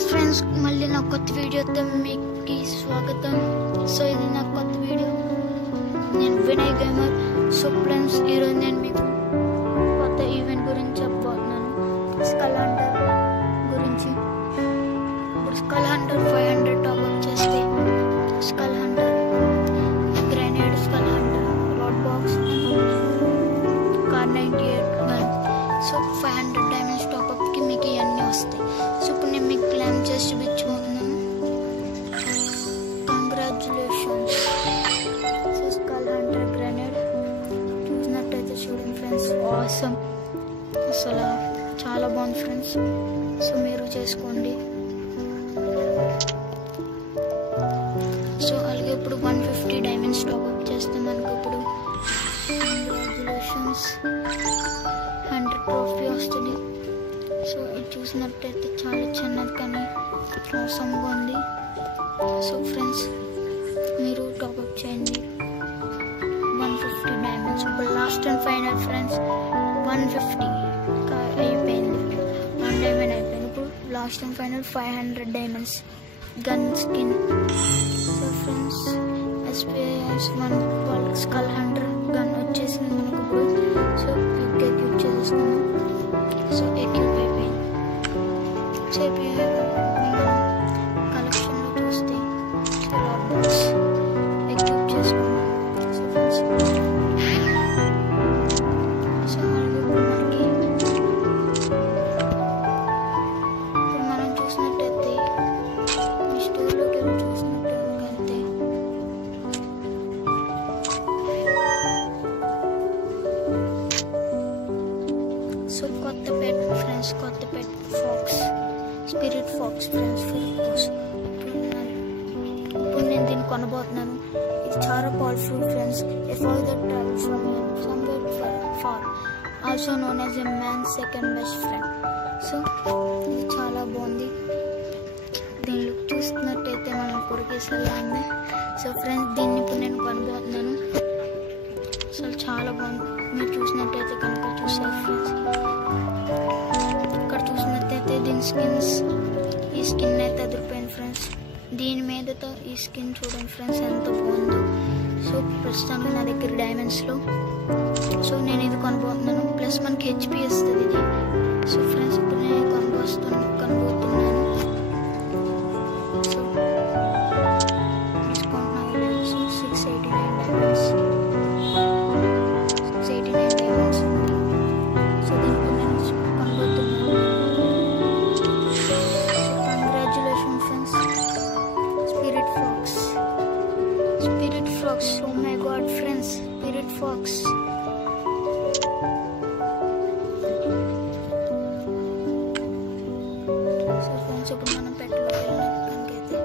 Friends, మళ్ళీ నా కొత్త వీడియోతో మీకు స్వాగతం. సో ఇది నా కొత్త వీడియో. నేను వినయ్ గేమర్. సో ఫ్రెండ్స్, ఈరోజు నేను మీకు కొత్త ఈవెంట్ గురించి చెప్పబోతున్నాను. స్కల్ హంటర్ గురించి. ఇప్పుడు స్కల్ హంటర్ 500 టాప్అప్ చేస్తే skull hunter, grenade skull hunter, rod box, car 98 gun. So 500 diamonds టాప్అప్కి మీకు ఇవన్నీ వస్తాయి. సో ఇప్పుడు నేను మీకు క్లైమ్ చేసి చూపించుకుంటున్నాను. Congratulations. So skull hunter grenade చూసినట్టయితే చూడండి ఫ్రెండ్స్, ఆసమ్. అసలు చాలా బాగుంది ఫ్రెండ్స్. సో మీరు చేసుకోండి. సో అలాగే ఇప్పుడు 150 డైమండ్స్ టాప్అప్ చేస్తే మనకు ఇప్పుడు కంగ్రాచులేషన్స్ 100 ట్రోఫీ వస్తుంది. సో ఇది చూసినట్టయితే చాలా చిన్నది కానీ అవసరంగా ఉంది. సో ఫ్రెండ్స్, మీరు టాప్అప్ చేయండి. 150 డైమండ్స్. ఇప్పుడు లాస్ట్ అండ్ ఫైనల్ ఫ్రెండ్స్, 150 అయిపోయింది. 1 డైమండ్ అయిపోయింది. ఇప్పుడు last and final 500 diamonds gun skin. So friends, SPS1 skull Hunter gun వచ్చేసింది మనకు ఇప్పుడు. సో క్విక్గా ఎక్యూప్ చేసేసుకున్నాం. సో ఎక్యూప్ అయిపోయింది. సో కలెక్షన్లో చూస్తే రాడ్ బాక్స్ ఎక్యూప్ చేసుకున్నాం. సో ఫ్రెండ్స్, సో మనకి ఇప్పుడు మనం చూసినట్టయితే ఈ స్టోర్లోకి వెళ్ళి చూసినట్టయితే సో కొత్త పెట్ ఫ్రెండ్స్, కొత్త పెట్ ఫాక్స్, స్పిరిట్ ఫాక్స్ ఫ్రెండ్స్. ఇప్పుడు నేను దీన్ని కొనబోతున్నాను. ఇది చాలా powerful friends. A fox that travels from somewhere far, also known as a man's second best friend. So ఇది చాలా బాగుంది. దీని లుక్ చూస్తున్నట్టయితే మనం కొరికేసేలా ఉంది. సో ఫ్రెండ్స్, దీన్ని ఇప్పుడు నేను కొనబోతున్నాను. అసలు చాలా బాగుంది. మీరు చూసినట్టయితే కనుక చూసారు ఫ్రెండ్స్. ఇక్కడ చూసినట్టయితే దీని స్కిన్స్, ఈ స్కిన్ అయితే అదిరిపోయింది ఫ్రెండ్స్. దీని మీదతో ఈ స్కిన్ చూడండి ఫ్రెండ్స్ ఎంత బాగుందో. సో ప్రస్తుతానికి నా దగ్గర డైమండ్స్లో. సో నేను ఇది కొనబోతున్నాను. ప్లస్ మనకి HP వస్తుంది ఇది. సో ఫ్రెండ్స్, ఇప్పుడు నేను కొనబోతున్నాను. సో డిస్కౌంట్ నాకు లేదు. సో 689 డైమండ్స్, 689 డైమండ్స్ ఉంది. సో దీనికి నేను కొనబోతున్నాను. So congratulation friends, spirit fox. Spirit fox, oh my god friends, spirit fox. So friends, ఇప్పుడు మనం పెట్టలోకి వెళ్ళినట్లయితే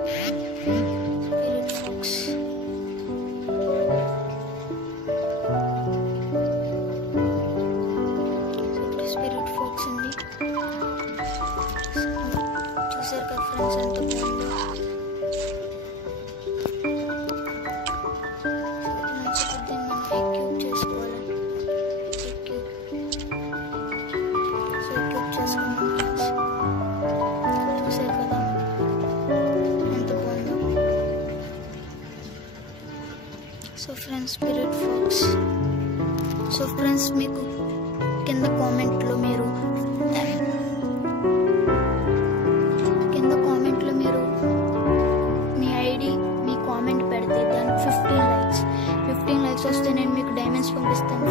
స్పిరిట్ ఫాక్స్. సో ఇప్పుడు స్పిరిట్ ఫాక్స్ ఉంది. చూసారు కదా ఫ్రెండ్స్ ఎంత బాగుందో. దీన్ని మనం ఎక్యూప్ చేసుకోవాలి. ఎక్యూప్. సో ఎక్యూప్ చేసుకున్నాం ఫ్రెండ్స్. చూసారు కదా ఎంత బాగుందో. So friends, spirit fox. So friends, మీకు కింద కామెంట్లో మీరు మీ ఐడి, మీ కామెంట్ పెడితే దానికి 15 లైక్స్ వస్తే నేను మీకు డైమండ్స్ పంపిస్తాను